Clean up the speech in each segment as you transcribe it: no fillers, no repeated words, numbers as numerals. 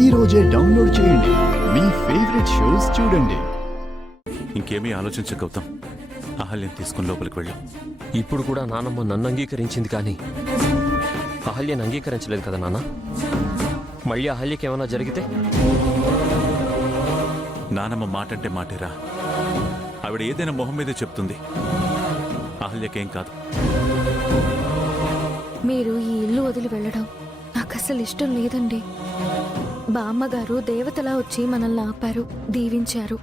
ఈ రోజే డౌన్లోడ్ చేయండి. మీ ఫేవరెట్ షోస్ చూడండి. ఇంకేమీ ఆలోచించ గౌతమ్, అహల్యం తీసుకుని లోపలికి వెళ్ళు. ఇప్పుడు కూడా నానమ్మ నన్ను అంగీకరించింది కానీ అహల్యను అంగీకరించలేదు కదా నాన్న. మళ్ళీ అహల్యకి ఏమైనా జరిగితే? నానమ్మ మాట అంటే మాటేరా. ఆవిడ ఏదైనా మొహం మీదే చెప్తుంది. అహల్యకేం కాదు. మీరు ఈ ఇల్లు వదిలి వెళ్ళడం నాకు అసలు ఇష్టం లేదండి. బామ్మగారు దేవతలా వచ్చి మనల్ని ఆపారు, దీవించారు.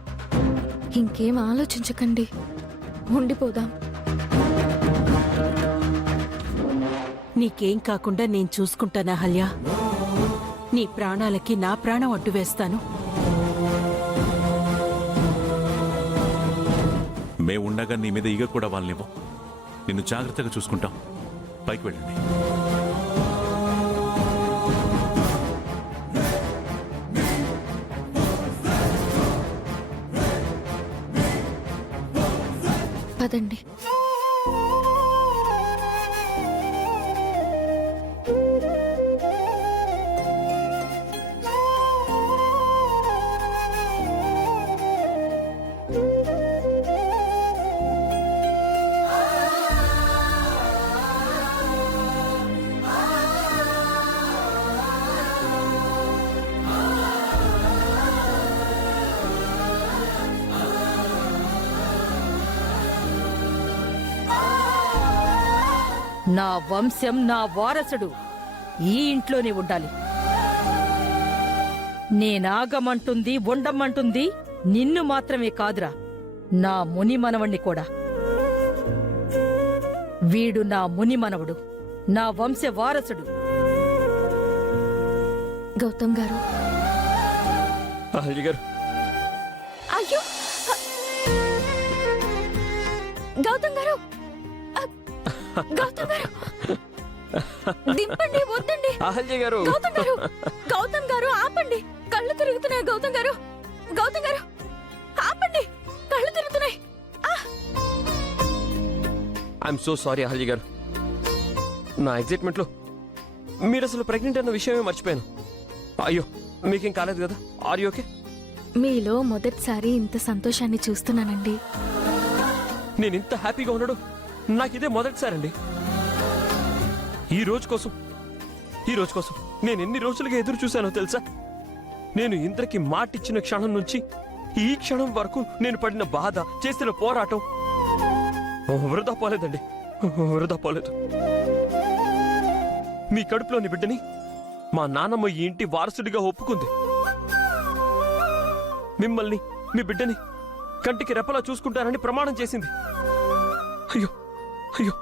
ఇంకేం ఆలోచించకండి, ఉండిపోదాం. నీకేం కాకుండా నేను చూసుకుంటానా హల్య? నీ ప్రాణాలకి నా ప్రాణం అడ్డు వేస్తాను. మేముండగా నీ మీద ఈగ కూడా వాళ్ళనివ్వు. నిన్ను జాగ్రత్తగా చూసుకుంటాం. పైకి వెళ్ళండి. పదండి. నా వంశం, నా వారసుడు ఈ ఇంట్లోనే ఉండాలి. నేనాగమంటుంది, ఉండమంటుంది నిన్ను మాత్రమే కాదురా, నా ముని మనవణ్ణి కూడా. వీడు నా ముని మనవడు, నా వంశ వారసుడు. గౌతమ్ గారు. అహల్య గారు. అయ్యో గౌతమ్ గారు, గౌతమ్ గారు దింపండి, వద్దండి. అహల్య గారు. గౌతమ్ గారు, గౌతమ్ గారు ఆపండి. కళ్ళు తిరుగుతున్నాయి. గౌతమ్ గారు, గౌతమ్ గారు ఆపండి, కళ్ళు తిరుగుతున్నాయి. ఐఎమ్ సో సారీ అహల్య గారు. నా ఎగ్జైట్మెంట్లో మీరు అసలు ప్రెగ్నెంట్ అన్న విషయమే మర్చిపోయాను. అయ్యో, మీకేం కాలేదు కదా? Are you okay? మీలో మొదటిసారి ఇంత సంతోషాన్ని చూస్తున్నానండి. నేను ఇంత హ్యాపీగా ఉండడం నాకు ఇదే మొదటిసారండి. ఈ రోజు కోసం నేను ఎన్ని రోజులుగా ఎదురు చూశానో తెలుసా? నేను ఇంద్రకి మాటిచ్చిన క్షణం నుంచి ఈ క్షణం వరకు నేను పడిన బాధ, చేసిన పోరాటం వృధా పోలేదండి, వృధా పోలేదు. మీ కడుపులోని బిడ్డని మా నాన్నమ్మ ఈ ఇంటి వారసుడిగా ఒప్పుకుంది. మిమ్మల్ని, మీ బిడ్డని కంటికి రెప్పలా చూసుకుంటానని ప్రమాణం చేసింది. అయ్యో అయ్యో,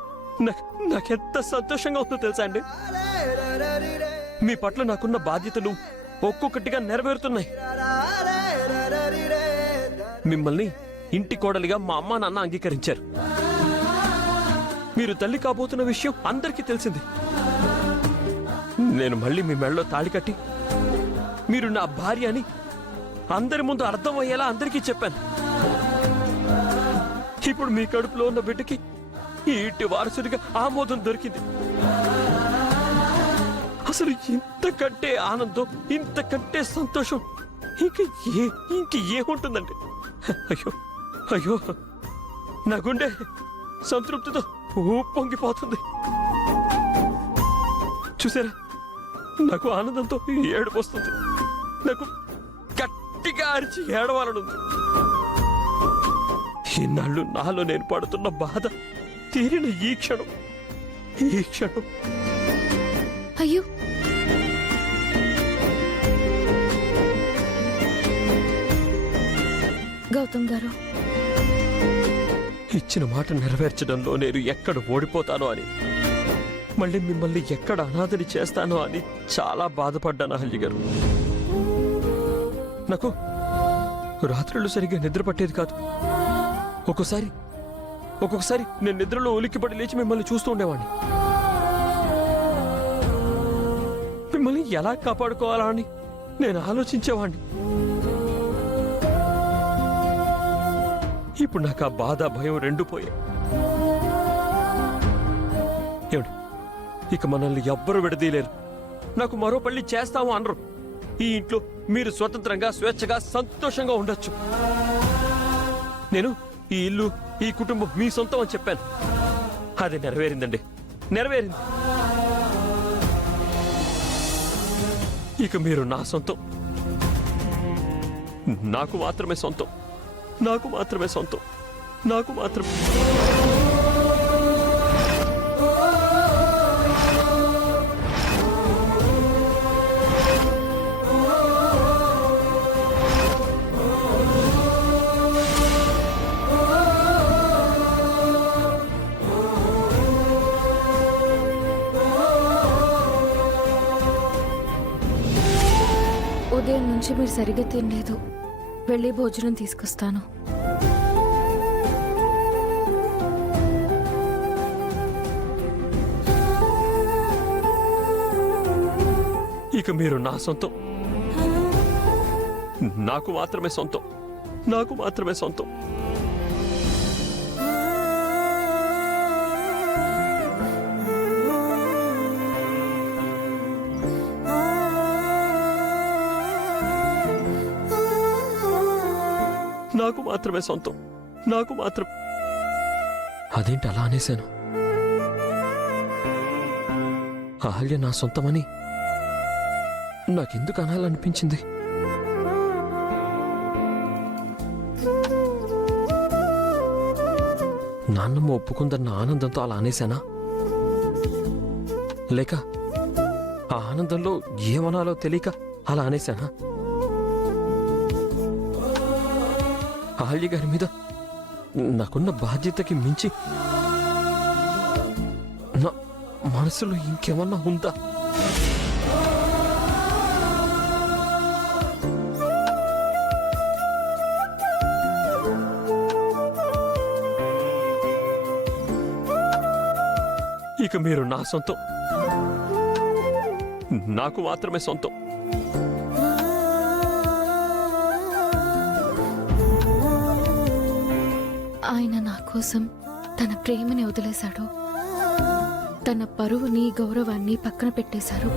నాకెంత సంతోషంగా ఉందో తెలుసా అండి. మీ పట్ల నాకున్న బాధ్యతలు ఒక్కొక్కటిగా నెరవేరుతున్నాయి. మిమ్మల్ని ఇంటి కోడలిగా మా అమ్మా నాన్న అంగీకరించారు. మీరు తల్లి కాబోతున్న విషయం అందరికీ తెలిసింది. నేను మళ్ళీ మీ మెడలో తాళి కట్టి మీరు నా భార్య అని అందరి ముందు అర్థమయ్యేలా అందరికీ చెప్పాను. ఇప్పుడు మీ కడుపులో ఉన్న బిడ్డకి ఈ ఇంటి వారసుడిగా ఆమోదం దొరికింది. అసలు ఇంతకంటే ఆనందం, ఇంతకంటే సంతోషం ఇంక ఏముంటుందండి? అయ్యో అయ్యో, నా గుండె సంతృప్తితో పొంగిపోతుంది. చూసారా, నాకు ఆనందంతో ఏడుపు వస్తుంది. నాకు గట్టిగా అరిచి ఏడవాలనుంది. ఇన్నాళ్ళు నాలో నేను పడుతున్న బాధ తీరిన ఈ క్షణం. అయ్యో, గౌతమ్ గారు, ఇచ్చిన మాట నెరవేర్చడంలో నేను ఎక్కడ ఓడిపోతానో అని, మళ్ళీ మిమ్మల్ని ఎక్కడ అనాథని చేస్తానో అని చాలా బాధపడ్డాను అహల్య గారు. నాకు రాత్రులు సరిగ్గా నిద్ర పట్టేది కాదు. ఒక్కొక్కసారి నేను నిద్రలో ఉలిక్కిపడి లేచి మిమ్మల్ని చూస్తూ ఉండేవాడిని. మిమ్మల్ని ఎలా కాపాడుకోవాలా అని నేను ఆలోచించేవాడిని. ఇప్పుడు నాకు ఆ బాధ, భయం రెండు పోయాయి. ఏమిటి, ఇక మనల్ని ఎవ్వరూ విడదీయలేరు. నాకు మరో పెళ్లి చేస్తాము అనరు. ఈ ఇంట్లో మీరు స్వతంత్రంగా స్వేచ్ఛగా సంతోషంగా ఉండొచ్చు. నేను ఈ ఇల్లు ఈ కుటుంబం మీ సొంతం అని చెప్పాను. అది నెరవేరిందండి, నెరవేరింది. ఇక మీరు నా సొంతం, నాకు మాత్రమే సొంతం, నాకు మాత్రమే సొంతం, నాకు మాత్రమే. ఉదయం నుంచి మీరు సరిగ్గా తినలేదు. వెళ్ళి భోజనం తీసుకొస్తాను. ఇక మీరు నా సొంతం, నాకు మాత్రమే సొంతం, నాకు మాత్రమే సొంతం. నాకు మాత్రమే సొంతం, నాకు మాత్రం. అదేంటి అలా అనేశాను? అహల్య నా సొంతమని నాకెందుకు అనాలనిపించింది? నాన్నమ్మ ఒప్పుకుందన్న ఆనందంతో అలా అనేశానా? లేక ఆ ఆనందంలో ఏమనాలో తెలియక అలా అనేశానా? అహల్య గారి మీద నాకున్న బాధ్యతకి మించి నా మనసులో ఇంకేమన్నా ఉందా? ఇక మీరు నా సొంతం, నాకు మాత్రమే సొంతం. ఆయన నా కోసం తన ప్రేమని వదిలేశాడు. తన పరువుని గౌరవాన్ని పక్కన పెట్టేశారు.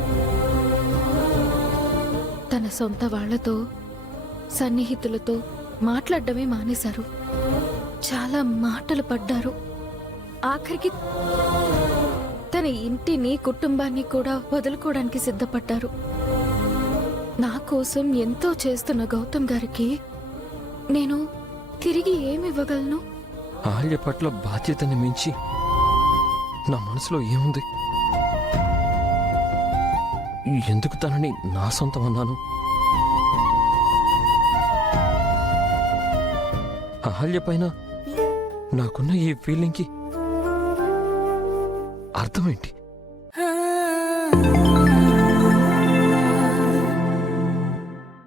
తన సొంత వాళ్లతో సన్నిహితులతో మాట్లాడడమే మానేశారు. చాలా మాటలు పడ్డారు. ఆఖరికి తన ఇంటిని కుటుంబాన్ని కూడా వదులుకోవడానికి సిద్ధపడ్డారు. నా కోసం ఎంతో చేస్తున్న గౌతమ్ గారికి నేను తిరిగి ఏమివ్వగలను? అహల్య పట్ల బాధ్యతని మించి నా మనసులో ఏముంది? ఎందుకు తనని నా సొంతం అన్నాను? అహల్య పైన నాకున్న ఈ ఫీలింగ్కి అర్థమేంటి?